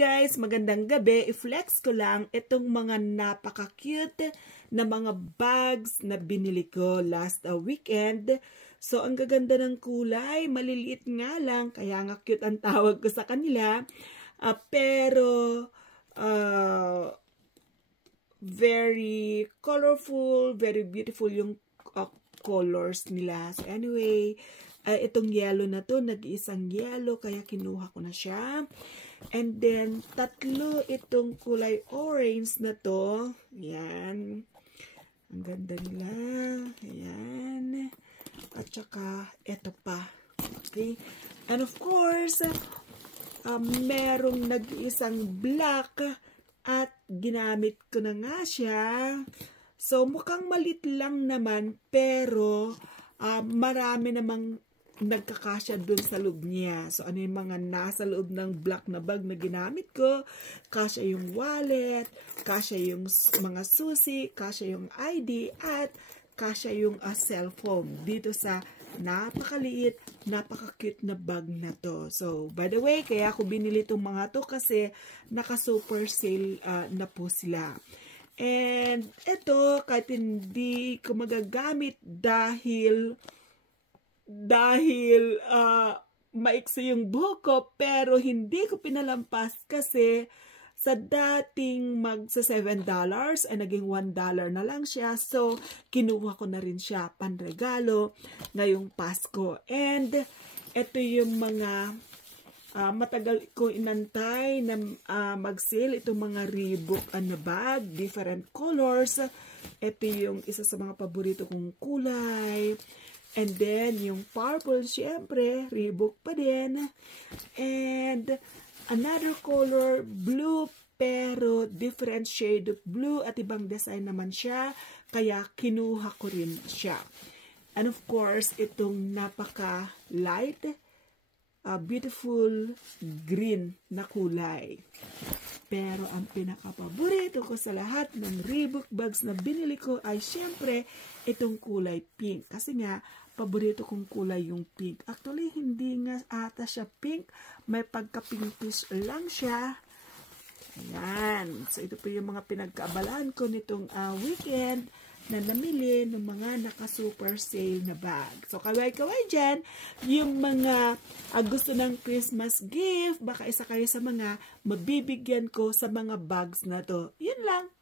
guys, magandang gabi. I-flex ko lang itong mga napaka-cute na mga bags na binili ko last weekend. So, ang gaganda ng kulay, maliliit nga lang, kaya nga cute ang tawag ko sa kanila. Pero, very colorful, very beautiful yung colors nila. So, anyway, itong yellow na to, nag-iisang yellow, kaya kinuha ko na siya. And then, tatlo itong kulay orange na to. Ayan. Ang ganda nila. Ayan. At saka, ito pa. Okay. And of course, merong nag-iisang black at ginamit ko na nga siya. So, mukhang malit lang naman, pero marami namang nagkakasya dun sa loob niya. So, ano yung mga nasa loob ng black na bag na ginamit ko? Kasya yung wallet, kasya yung mga susi, kasya yung ID, at kasya yung cellphone dito sa napakaliit, napaka-cute na bag na to. So, by the way, kaya ako binili itong mga to kasi naka-super sale na po sila. And ito, kahit hindi ko magagamit dahil maiksi yung buhok ko, pero hindi ko pinalampas kasi sa dating magsa $7 ay naging $1 na lang siya. So, kinuha ko na rin siya panregalo ngayong Pasko. And ito yung mga matagal ko inantay na mag-sale, itong mga Reebok na bag, different colors. Ito yung isa sa mga paborito kong kulay. And then, yung purple, syempre, Reebok pa din. And another color, blue, pero different shade of blue at ibang design naman siya. Kaya kinuha ko rin siya. And of course, itong napaka-light, beautiful green na kulay. Pero ang pinaka-paborito ko sa lahat ng Reebok bags na binili ko ay syempre itong kulay pink. Kasi nga, paborito kong kulay yung pink. Actually, hindi nga ata siya pink. May pagka-pinkish lang siya. Ayan. So, ito po yung mga pinagkaabalaan ko nitong weekend na namili ng mga naka-super sale na bag. So, kaway-kaway dyan, yung mga gusto ng Christmas gift, baka isa kayo sa mga mabibigyan ko sa mga bags na to. Yun lang.